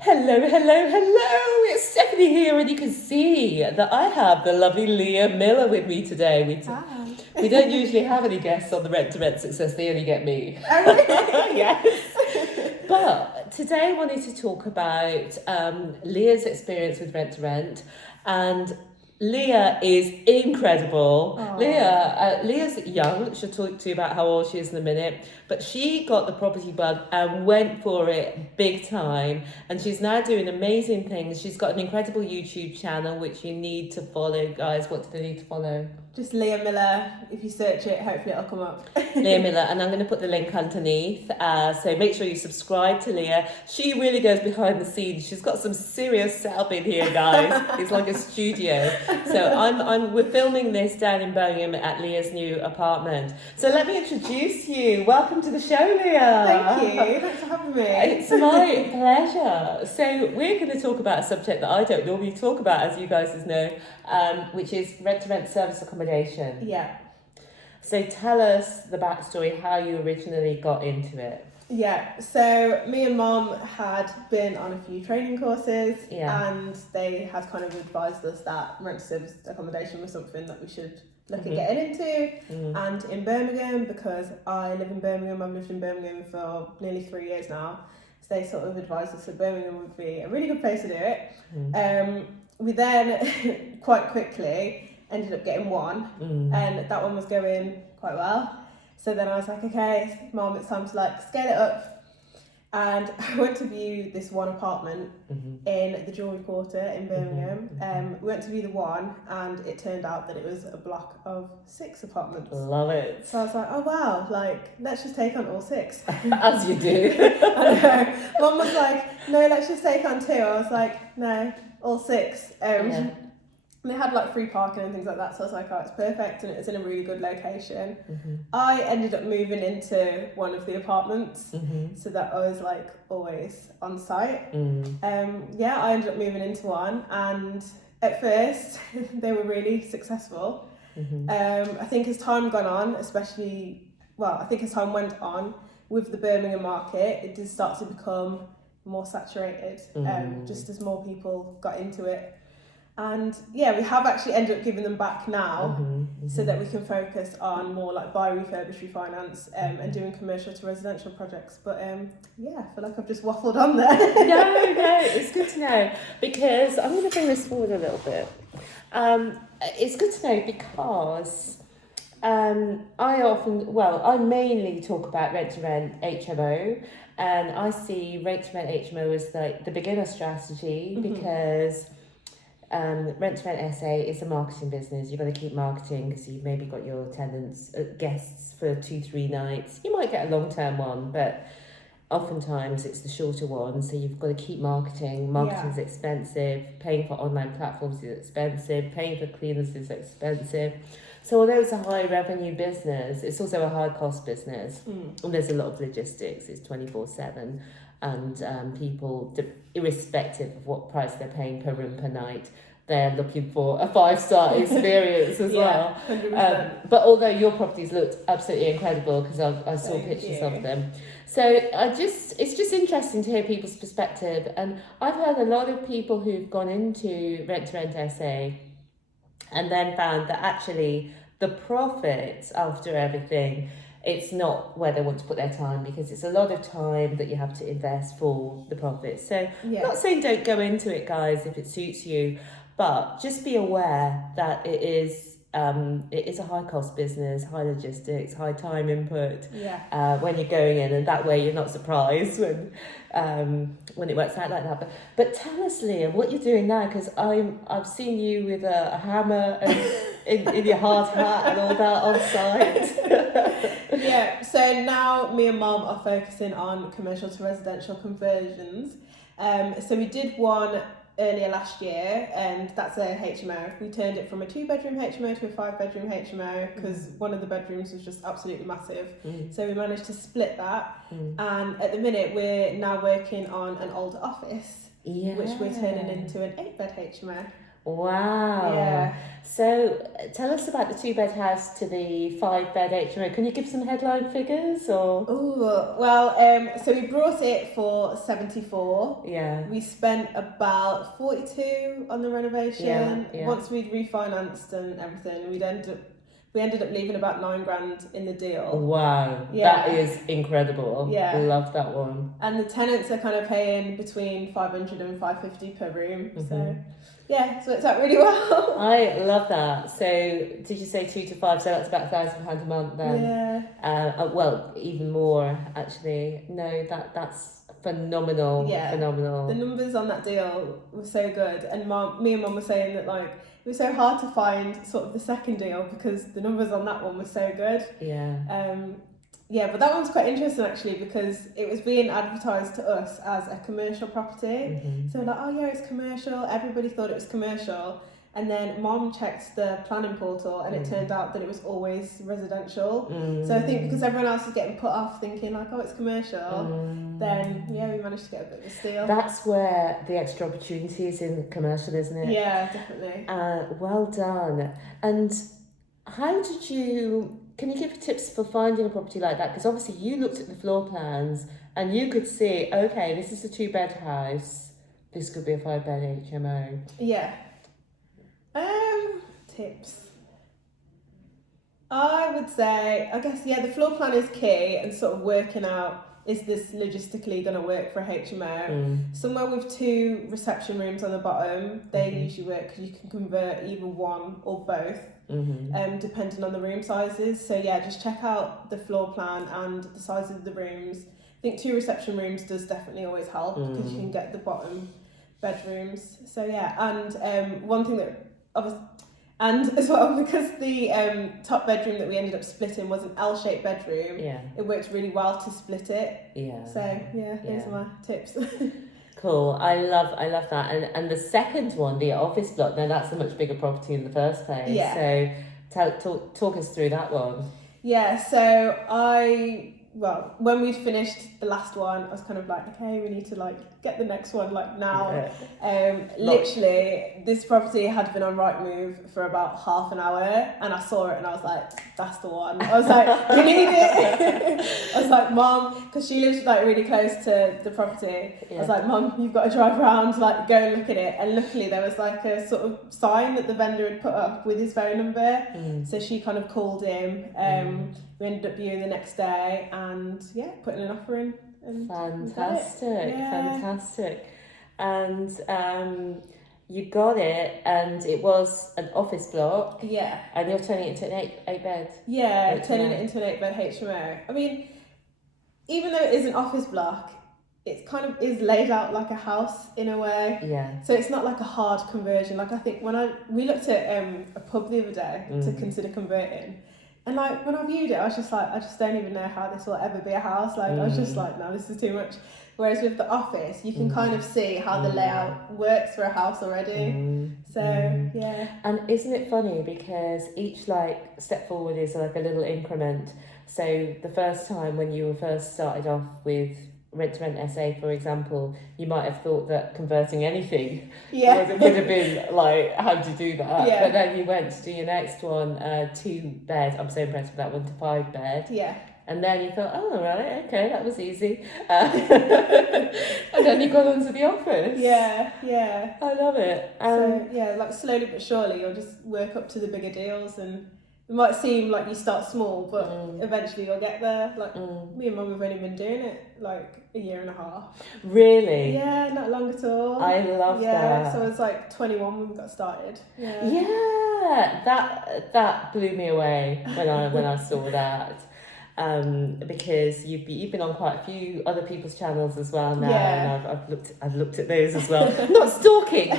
Hello, hello, hello! It's Stephanie here, and you can see that I have the lovely Leah Miller with me today. Hi. We don't usually have any guests on the Rent to Rent Success, they only get me. Oh, really? Yes. But today I wanted to talk about Leah's experience with Rent to Rent, and Leah is incredible. Leah's young. She'll talk to you about how old she is in a minute. But she got the property bug and went for it big time. And she's now doing amazing things. She's got an incredible YouTube channel, which you need to follow, guys. What do they need to follow? Just Leah Miller. If you search it, hopefully it'll come up. Leah Miller, and I'm going to put the link underneath. So make sure you subscribe to Leah. She really goes behind the scenes. She's got some serious setup in here, guys. It's like a studio. So we're filming this down in Birmingham at Leah's new apartment. So let me introduce you. Welcome to the show, Leah. Thank you. Thanks for having me. It's my pleasure. So we're going to talk about a subject that I don't normally talk about, as you guys know, which is rent-to-rent service accommodation. Yeah. So tell us the backstory, how you originally got into it. Yeah, so me and Mum had been on a few training courses, and they had kind of advised us that rent service accommodation was something that we should look at getting into. And in Birmingham, because I live in Birmingham, I've lived in Birmingham for nearly 3 years now, so they sort of advised us that Birmingham would be a really good place to do it. We then quite quickly ended up getting one, and that one was going quite well. So then I was like, okay, Mum, it's time to scale it up. And I went to view this one apartment in the Jewellery Quarter in Birmingham. We went to view the one, and it turned out that it was a block of 6 apartments. Love it. So I was like, oh wow, let's just take on all 6. As you do. I know. Mum was like, no, let's just take on 2. I was like, no, all 6. And they had free parking and things like that, so I was like, oh, it's perfect, and it's in a really good location. I ended up moving into one of the apartments, so that I was always on site. I ended up moving into one, and at first they were really successful. I think as time gone on, as time went on with the Birmingham market, it did start to become more saturated, just as more people got into it. And we have actually ended up giving them back now, so that we can focus on more buy, refurbish, refinance, and doing commercial to residential projects. But I feel like I've just waffled on there. No, it's good to know, because I'm going to bring this forward a little bit. It's good to know because I mainly talk about rent-to-rent HMO, and I see rent-to-rent HMO as the beginner strategy, because rent-to-rent SA is a marketing business. You've got to keep marketing because you've maybe got your tenants, guests for 2-3 nights. You might get a long-term one, but oftentimes it's the shorter one. So you've got to keep marketing. Marketing's expensive. Paying for online platforms is expensive. Paying for cleaners is expensive. So although it's a high revenue business, it's also a high cost business. And there's a lot of logistics. It's 24/7. And people, irrespective of what price they're paying per room per night, they're looking for a 5-star experience as well. 100%. But although your properties looked absolutely incredible, because I saw pictures of them. So it's just interesting to hear people's perspective. And I've heard a lot of people who've gone into rent-to-rent SA and then found that actually the profits after everything, it's not where they want to put their time, because it's a lot of time that you have to invest for the profits. So I'm not saying don't go into it, guys, if it suits you, but just be aware that it is a high cost business, high logistics, high time input when you're going in, and that way you're not surprised when it works out like that. But tell us, Leah, what you're doing now, because I've seen you with a hammer and in your hard hat and all that on site. So now me and Mum are focusing on commercial to residential conversions. So we did one earlier last year, and that's a HMO. We turned it from a 2-bedroom HMO to a 5-bedroom HMO because one of the bedrooms was just absolutely massive. So we managed to split that, and at the minute we're now working on an older office, which we're turning into an 8-bed HMO. Wow. Yeah. So tell us about the 2-bed house to the 5-bed HMO. Can you give some headline figures or? Oh, well, so we brought it for 74. Yeah. We spent about 42 on the renovation. Yeah. Once we'd refinanced and everything, we ended up leaving about $9,000 in the deal. Wow. Yeah. That is incredible. Yeah. Love that one. And the tenants are kind of paying between $500 and $550 per room. So yeah, so it's out really well. I love that. So did you say 2 to 5? So that's about £1,000 a month then. Yeah. Well, even more actually. No, that's phenomenal. Yeah. Phenomenal. The numbers on that deal were so good, and me and Mum were saying that like it was so hard to find sort of the second deal because the numbers on that one were so good. Yeah. Yeah, but that one's quite interesting actually because it was being advertised to us as a commercial property. So we're like, oh yeah, it's commercial. Everybody thought it was commercial. And then Mom checked the planning portal and it turned out that it was always residential. So I think because everyone else was getting put off thinking like, oh, it's commercial, then yeah, we managed to get a bit of a steal. That's where the extra opportunity is in commercial, isn't it? Yeah, definitely. Well done. And how did you... Can you give tips for finding a property like that? Because obviously you looked at the floor plans and you could see, okay, this is a 2-bed house. This could be a 5-bed HMO. Yeah. Tips. I would say, I guess, yeah, the floor plan is key and sort of working out, is this logistically going to work for a HMO? Somewhere with 2 reception rooms on the bottom, they usually work because you can convert either one or both. Depending on the room sizes. So yeah, just check out the floor plan and the size of the rooms. I think 2 reception rooms does definitely always help because you can get the bottom bedrooms. So yeah, and one thing that obviously, and as well because the top bedroom that we ended up splitting was an L-shaped bedroom. Yeah. It worked really well to split it. Yeah. So yeah, those are my tips. Cool. I love that. And the second one, the office block, now that's a much bigger property in the first place. Yeah. So talk us through that one. Yeah, so when we'd finished the last one, I was kind of like, okay, we need to like get the next one like now. Literally, this property had been on Rightmove for about half an hour, and I saw it and I was like, that's the one. I was like, we need it. I was like, Mum, because she lives like really close to the property. I was like, Mum, you've got to drive around, like go and look at it. And luckily there was like a sort of sign that the vendor had put up with his phone number. So she kind of called him. We ended up viewing the next day and yeah, putting an offer in. And fantastic. And you got it, and it was an office block. Yeah. And you're turning it into an 8-bed. Yeah, turning it into an 8-bed HMO. I mean, even though it is an office block, it kind of is laid out like a house in a way. Yeah. So it's not like a hard conversion. Like I think we looked at a pub the other day to consider converting. And like when I viewed it, I was just like, I just don't even know how this will ever be a house. Like I was just like, no, this is too much. Whereas with the office, you can kind of see how the layout works for a house already. So yeah. And isn't it funny because each like step forward is like a little increment. So the first time when you were first started off with Rent to Rent SA, for example, you might have thought that converting anything would have been like, how do you do that? Yeah. But then you went to do your next one, 2-bed. I'm so impressed with that one, to 5-bed. Yeah. And then you thought, oh, right, okay, that was easy. And then you got onto the office. Yeah. I love it. So yeah, like slowly but surely, you'll just work up to the bigger deals, and it might seem like you start small, but eventually you'll get there. Like me and Mum have only been doing it like a year and a half. Really? Yeah, not long at all. I love that. Yeah, so I was like 21 when we got started. Yeah, that blew me away when I saw that. Because you've been on quite a few other people's channels as well now, and I've looked at those as well. Not stalking,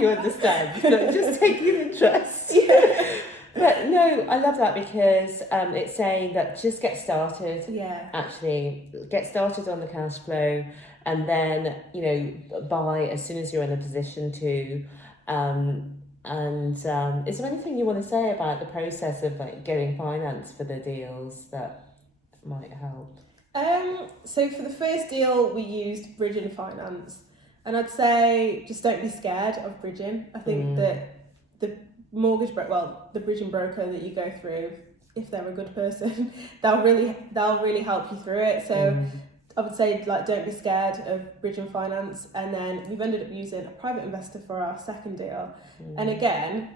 you understand, but just taking interest. Yeah. But no, I love that because it's saying that just get started. Yeah. Actually, get started on the cash flow, and then buy as soon as you're in a position to. And is there anything you want to say about the process of like getting finance for the deals that might help? So for the first deal, we used bridging finance, And I'd say just don't be scared of bridging. I think that the the bridging broker that you go through, if they're a good person, they'll really help you through it. So I would say, like, don't be scared of bridging finance. And then we've ended up using a private investor for our second deal. And again,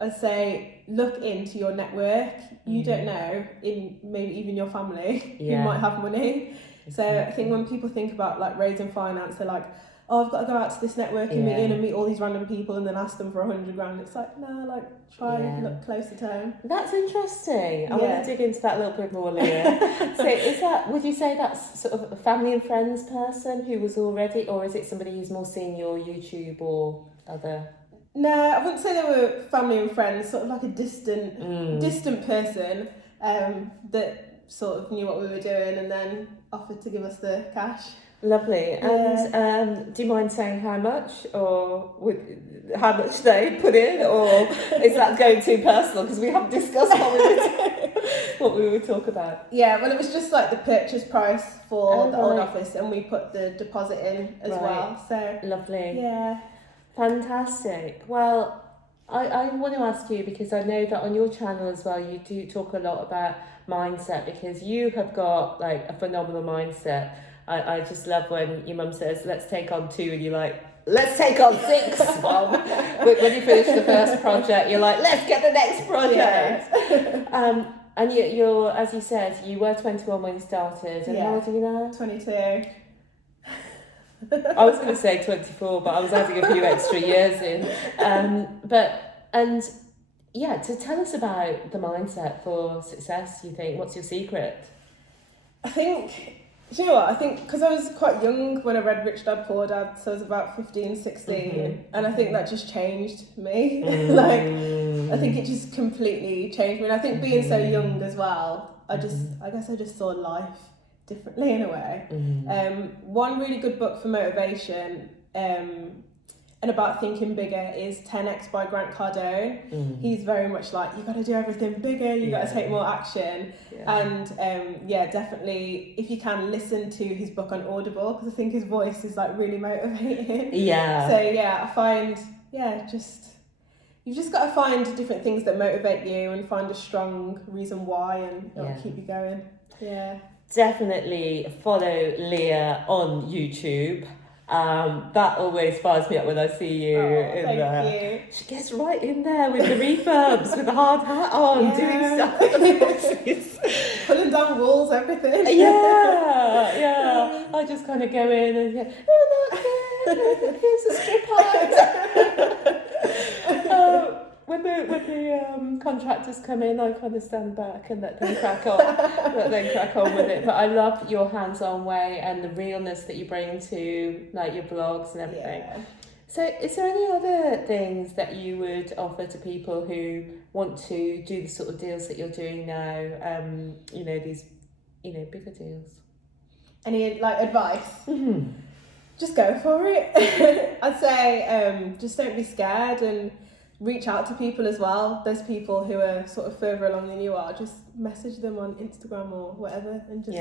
I'd say look into your network. You don't know, in maybe even your family, who might have money. So I think when people think about like raising finance, they're like, oh, I've got to go out to this networking meeting and meet all these random people and then ask them for 100 grand. It's like, no, like, try and look closer to home. That's interesting. I want to dig into that a little bit more, Leah. So would you say that's sort of a family and friends person who was already, or is it somebody who's more seen your YouTube or other? No, I wouldn't say they were family and friends, sort of like a distant person that sort of knew what we were doing and then offered to give us the cash. Lovely. And do you mind saying how much, or how much they put in, or is that going too personal? Because we haven't discussed what we would talk about. Yeah, well, it was just like the purchase price for the old office, and we put the deposit in as well. So lovely. Yeah. Fantastic. Well, I want to ask you, because I know that on your channel as well, you do talk a lot about mindset, because you have got like a phenomenal mindset. I just love when your mum says, let's take on 2, and you're like, let's take on 6, Mum. When you finish the first project, you're like, let's get the next project. Yeah. And you're, as you said, you were 21 when you started, and how old are you now? 22. I was going to say 24, but I was adding a few extra years in. To tell us about the mindset for success, you think, what's your secret? I think, do you know what? I think because I was quite young when I read Rich Dad Poor Dad, so I was about 15, 16, and I think that just changed me. I think it just completely changed me. And I think being so young as well, I guess I just saw life differently in a way. One really good book for motivation and about thinking bigger is 10X by Grant Cardone. He's very much like, you got to do everything bigger, you got to take more action. And definitely, if you can, listen to his book on Audible, because I think his voice is like really motivating. So I find you've just got to find different things that motivate you and find a strong reason why, and it'll keep you going. Definitely follow Leah on YouTube. That always fires me up when I see you in there. You. She gets right in there with the refurbs, with the hard hat on, doing stuff with the boxes. Pulling down walls, everything. I just kind of go in and go, oh, look, here's a strip height. When the contractors come in, I kind of stand back and let them crack on with it. But I love your hands-on way and the realness that you bring to like your blogs and everything. So is there any other things that you would offer to people who want to do the sort of deals that you're doing now? These bigger deals. Any like advice? Just go for it. I'd say just don't be scared and reach out to people as well. There's people who are sort of further along than you are. Just message them on Instagram or whatever, and just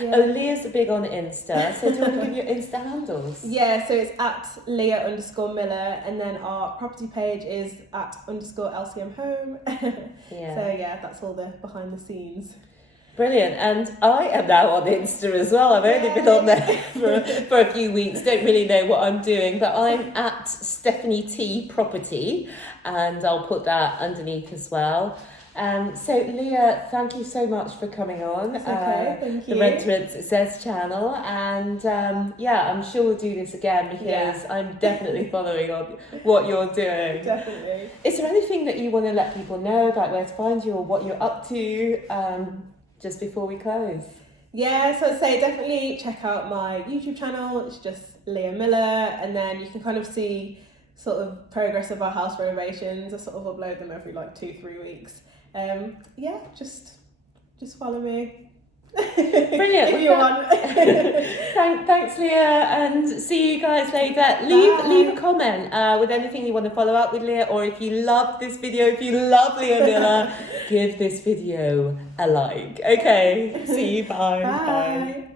Oh, Leah's big on Insta, so do you want to give your Insta handles? So it's at Leah_Miller, and then our property page is at _LCM Home. So that's all the behind the scenes. Brilliant. And I am now on Insta as well. I've only been on there for a few weeks, don't really know what I'm doing, but I'm at Stephanie T Property, and I'll put that underneath as well. So Leah, thank you so much for coming on thank you. The Rent to Rent Success channel, and I'm sure we'll do this again, because I'm definitely following on what you're doing. Definitely. Is there anything that you want to let people know about where to find you or what you're up to just before we close? So I'd say definitely check out my YouTube channel. It's just Leah Miller, and then you can kind of see sort of progress of our house renovations. I sort of upload them every like 2-3 weeks. Just follow me. Brilliant. If you want. Thanks, Leah, and see you guys later. Leave a comment with anything you want to follow up with Leah, or if you love this video, if you love Leah Miller, give this video a like. Okay, see you. Bye. Bye.